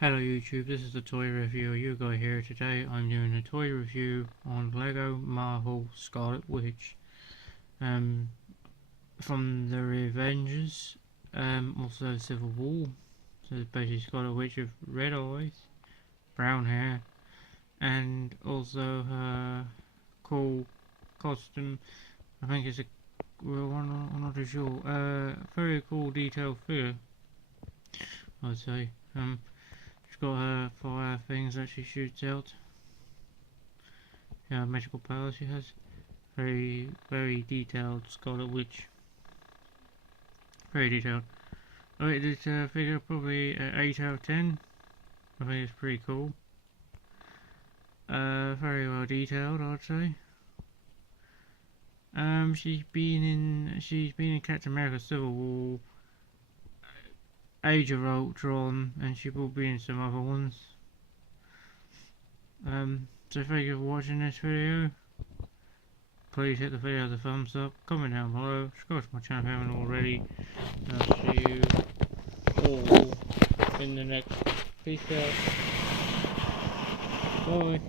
Hello YouTube, this is the toy reviewer Hugo here. Today I'm doing a toy review on Lego Marvel Scarlet Witch from the Avengers, also Civil War. So it's basically Scarlet Witch with red eyes, brown hair, and also her cool costume. I think it's I'm not too sure. Very cool detailed figure, I'd say. She's got her fire things that she shoots out. Yeah, magical powers she has. Very detailed Scarlet Witch. Very detailed. I rate this figure probably 8 out of 10. I think it's pretty cool. Very well detailed, I'd say. She's been in Captain America Civil War, Age of Ultron, and she will be in some other ones. So thank you for watching this video. Please hit the video with a thumbs up, comment down below, subscribe to my channel if you haven't already, and I'll see you all in the next. Peace out. Bye.